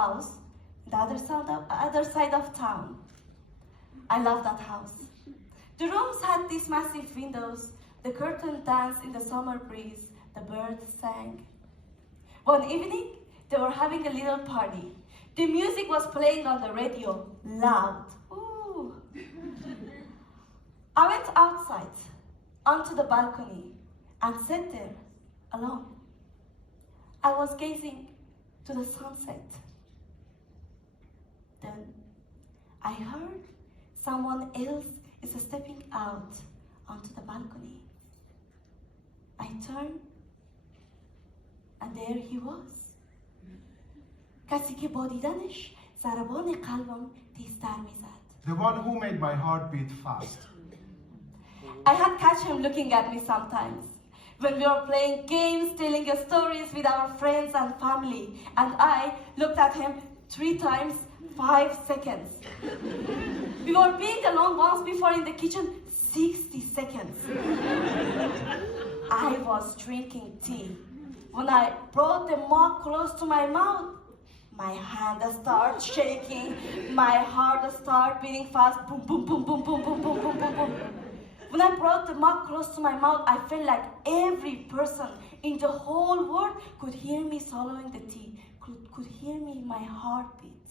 house, the other side of town. I love that house. The rooms had these massive windows, the curtain danced in the summer breeze, the birds sang. One evening, they were having a little party. The music was playing on the radio, loud. Ooh. I went outside, onto the balcony, and sat there, alone. I was gazing to the sunset. Then I heard someone else is stepping out onto the balcony. I turned, and there he was. کسی که با دیدنش ضربان قلبم تیزتر میزد. The one who made my heart beat fast. I had catch him looking at me sometimes when we were playing games, telling stories with our friends and family, and I looked at him 3 times, 5 seconds. We were being alone once before in the kitchen, 60 seconds. I was drinking tea. When I brought the mug close to my mouth, my hand started shaking, my heart started beating fast, boom, boom, boom, boom, boom, boom, boom, boom, boom, boom. When I brought the mug close to my mouth, I felt like every person in the whole world could hear me swallowing the tea, could hear me, my heartbeat.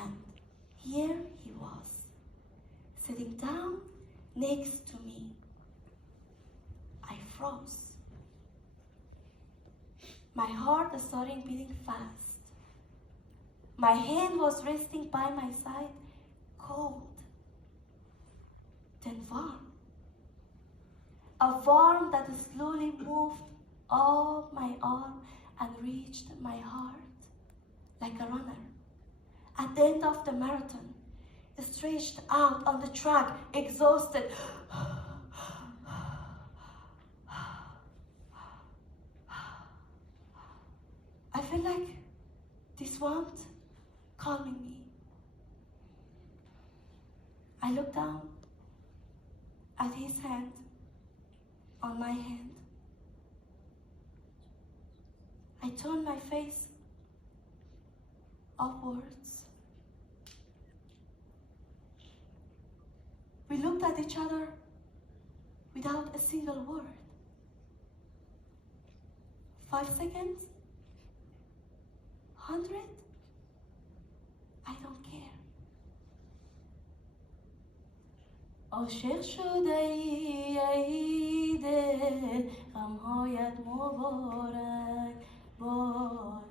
And here he was, sitting down next to me. I froze. My heart started beating fast. My hand was resting by my side, cold, then warm. A warmth that slowly moved up my arm and reached my heart like a runner. At the end of the marathon, stretched out on the track, exhausted. I felt like this warmth calming me. I looked down at his hand on my hand. I turned my face upwards. We looked at each other without a single word. 5 seconds? 100? I don't care. عاشق شده ای دل غمهایت مبارک باد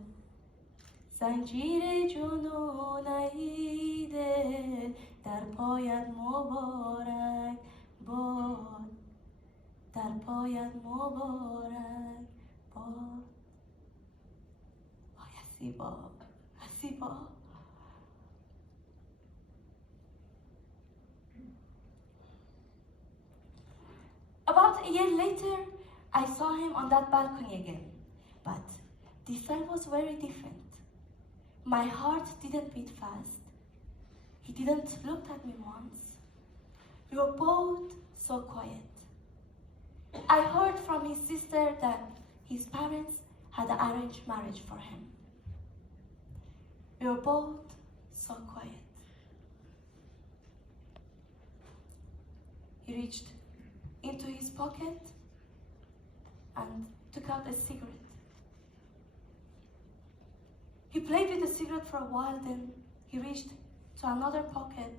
زنجیر جنون ای دل در پایت مبارک باد در پایت مبارک باد حسیبا حسیبا. About a year later, I saw him on that balcony again, but this time was very different. My heart didn't beat fast. He didn't look at me once. We were both so quiet. I heard from his sister that his parents had arranged marriage for him. We were both so quiet. He reached into his pocket and took out a cigarette. He played with the cigarette for a while, then he reached to another pocket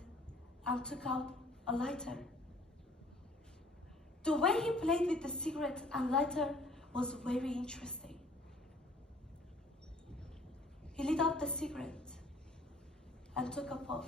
and took out a lighter. The way he played with the cigarette and lighter was very interesting. He lit up the cigarette and took a puff.